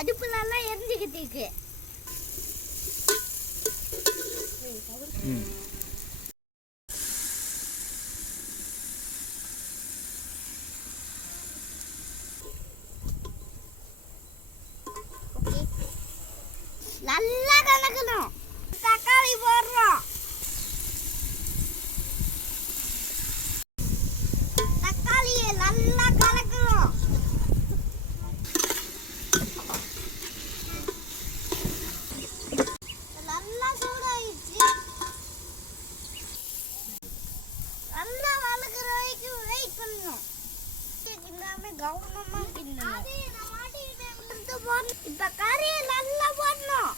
அடுப்புலலாம் எரிஞ்சுக்கிட்டு இருக்கு. நல்லா கலக்கணும். தக்காளி போடுறோம். தக்காளியை நல்லா கலக்கணும். நல்லா சூடாயிடுச்சு. நல்லா வளர்க்குற வரைக்கும் வெயிட் பண்ணணும். கிண்டாம கவனமா கிண்டணும். இப்ப கறியை நல்லா போடணும்.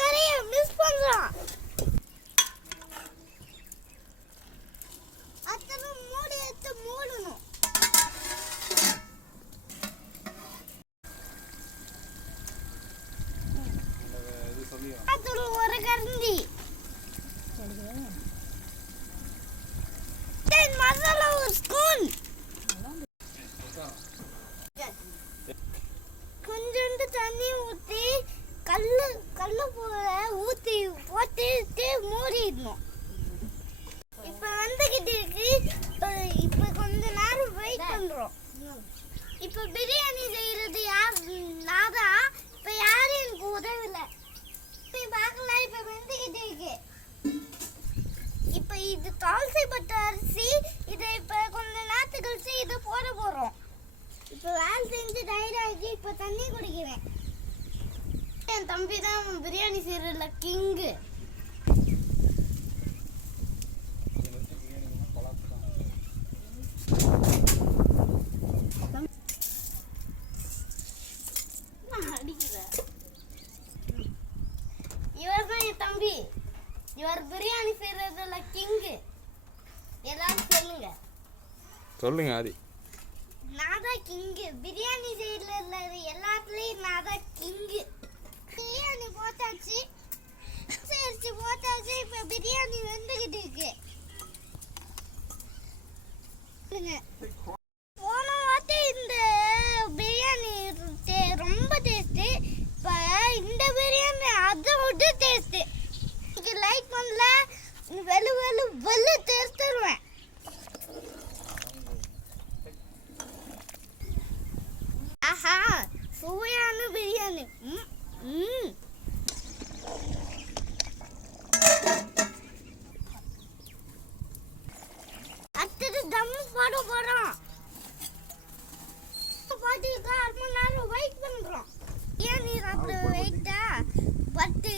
கறியை மிஸ் பண்றோம். அத்தனை மூடி எடுத்து மூடணும். ஒரு கரண்டி மசாலா, ஒரு ஸ்பூன், கொஞ்சோண்டு தண்ணி ஊற்றி கல்லு ஊற்றி போட்டு மூடிடணும். இப்போ வந்துக்கிட்டு இருக்கு. இப்போ கொஞ்ச நேரம் வெயிட் பண்ணுறோம். இப்போ பிரியாணி செய்கிறது நான் தான். இப்போ யாரும் எனக்கு உதவில்லை. இப்போ பார்க்கலாம். இப்போ வந்துக்கிட்டு இருக்கு. இப்போ இது தாளிசப்பட்ட அரிசி. இதை இப்போ கொஞ்ச நேரத்துக்கு கழிச்சு இதை போட போகிறோம். இப்போ வேலை செஞ்சு டயர்டாகி இப்போ தண்ணி குடிக்கிறேன். என் தம்பி தான் பிரியாணி செய்யறதுல கிங்கு. இவர் தான் என் தம்பி. இவர் பிரியாணி செய்யறதுல கிங்கு. எல்லாரும் சொல்லுங்க. சொல்லுங்க ஆதி. நான் தான் கிங்கு. பிரியாணி செய்யறதுல எல்லாத்துலயும் நான் தான் கிங்கு. பிரியாணி போட்டாச்சு. அரிசி போட்டாச்சு. இப்ப பிரியாணி வெந்துகிட்டு இருக்கு. போன வாட்டி இந்த பிரியாணி ரொம்ப டேஸ்ட். இப்ப இந்த பிரியாணி அதை விட டேஸ்ட். லைக் பண்ணல வெள்ளு டேஸ்ட் தருவேன். ஆஹா, சுவையான பிரியாணி. அடுத்தது தம் போட போறோம். பாட்டுக்கு 1/2 மணி நேரம் வெயிட் பண்றோம். பிரியாணி சாப்பிட வெயிட்டா பட்டு